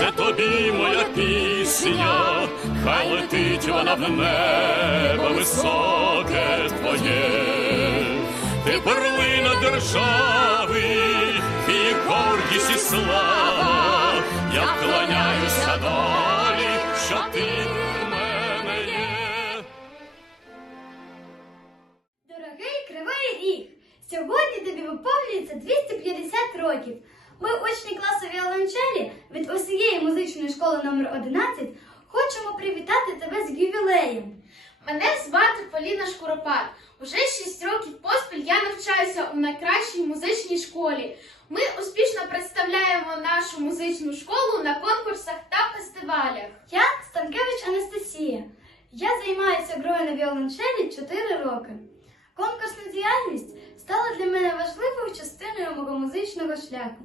Це тобі моя пісня, хай летить вона в небо високе твоє. Ти перлина держави, і гордість і слава. Я вклоняюся долі, що ти в мене є. Дорогий Кривий Ріг, сьогодні тобі виповнюється 250 років. Ми, учні класу усієї музичної школи номер 11 хочемо привітати тебе з ювілеєм. Мене звати Поліна Шкуропад. Уже 6 років поспіль я навчаюся у найкращій музичній школі. Ми успішно представляємо нашу музичну школу на конкурсах та фестивалях. Я Станкевич Анастасія. Я займаюся грою на віолончелі 4 роки. Конкурсна діяльність стала для мене важливою частиною мого музичного шляху.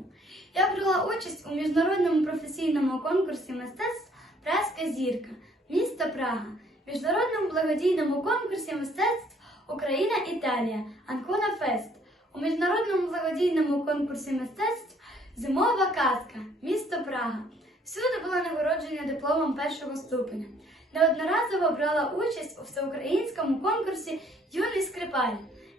Я брала участь у міжнародному професійному конкурсі мистецтв Праська зірка, місто Прага, міжнародному благодійному конкурсі мистецтв Україна Італія Анкона Фест, у міжнародному благодійному конкурсі мистецтв Зимова казка, місто Прага. Всюди була нагороджена дипломом першого ступеня. Неодноразово брала участь у всеукраїнському конкурсі Юний скрипаль,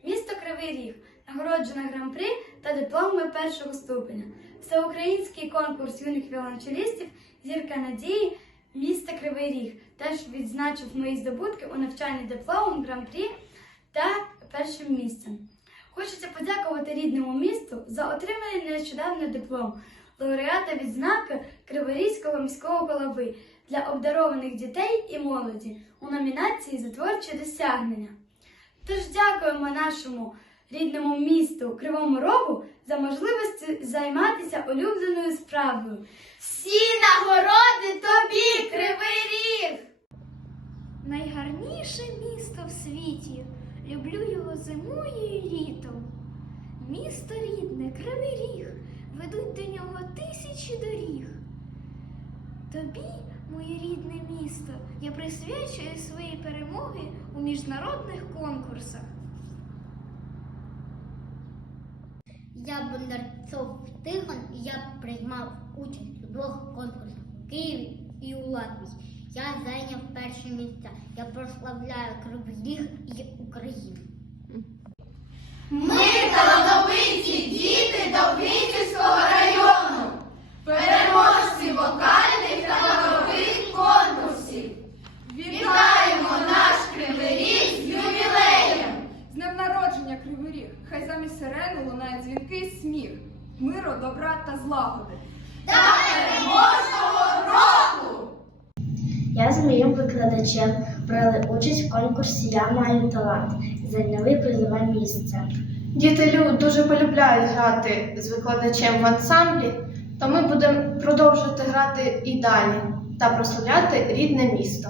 місто Кривий Ріг, нагороджена гран-при та дипломами першого ступеня. Всеукраїнський конкурс юних віолончелістів Зірка надії міста Кривий Ріг теж відзначив мої здобутки у навчанні дипломом гран-при та першим місцем. Хочеться подякувати рідному місту за отриманий нещодавно диплом лауреата відзнаки Криворізького міського голови для обдарованих дітей і молоді у номінації за творчі досягнення. Тож дякуємо нашому рідному місту Кривому Рогу за можливість займатися улюбленою справою. Всі нагороди тобі, Кривий Ріг! Найгарніше місто в світі. Люблю його зимою і літом. Місто рідне, кривий ріг, ведуть до нього тисячі доріг. Тобі, моє рідне місто, я присвячую свої перемоги у міжнародних конкурсах. Я Бондарцов Тихон, і я приймав участь у двох конкурсах у Києві і у Латвії. Я зайняв перше місце. Я прославляю Кривий Ріг і Україну. Ми талановиті діти Довгинцівського району, переможці вокальних та хорових конкурсів. Вітаємо наш Кривий Ріг з ювілеєм! З днем народження Кривий Ріг! Хай замість сирени лунає дзвінкий сміх, миру, добра та злагоди. Та переможного року! Я з моїм викладачем брали участь в конкурсі Я маю талант і зайняли призове місце. Діти Лю дуже полюбляють грати з викладачем в ансамблі, то ми будемо продовжувати грати і далі та прославляти рідне місто.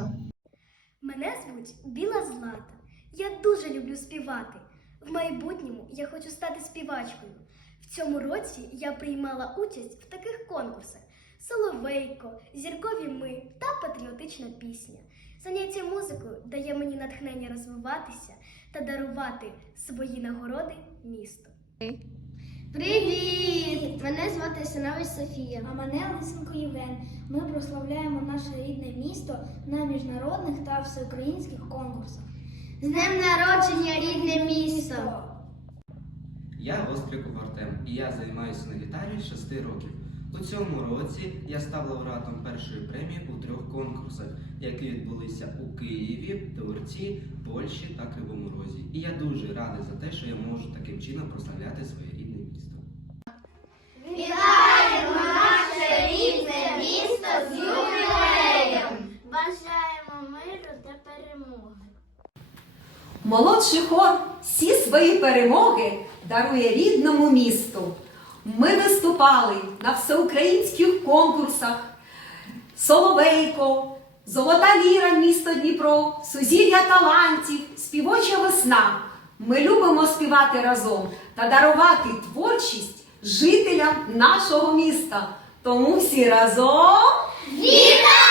Мене звуть Біла Злата. Я дуже люблю співати. В майбутньому я хочу стати співачкою. В цьому році я приймала участь в таких конкурсах: Соловейко, Зіркові ми та патріотична пісня. Заняття музикою дає мені натхнення розвиватися та дарувати свої нагороди місту. Привіт! Мене звати Синович Софія. А мене Лисенко Євген. Ми прославляємо наше рідне місто на міжнародних та всеукраїнських конкурсах. З днем народження рідне місто! Я Остриков Артем, і я займаюся на гітарі з 6 років. У цьому році я став лауреатом першої премії у трьох конкурсах, які відбулися у Києві, Турції, Польщі та Кривому Розі. І я дуже радий за те, що я можу таким чином прославляти своє рідне місто. Вітаємо наше рідне місто з ювілеєм! Бажаємо миру та перемоги. Молодший хор всі свої перемоги дарує рідному місту. Ми виступали на всеукраїнських конкурсах Соловейко, Золота ліра місто Дніпро, Сузір'я талантів, Співоча весна. Ми любимо співати разом та дарувати творчість жителям нашого міста. Тому всі разом Вітаємо!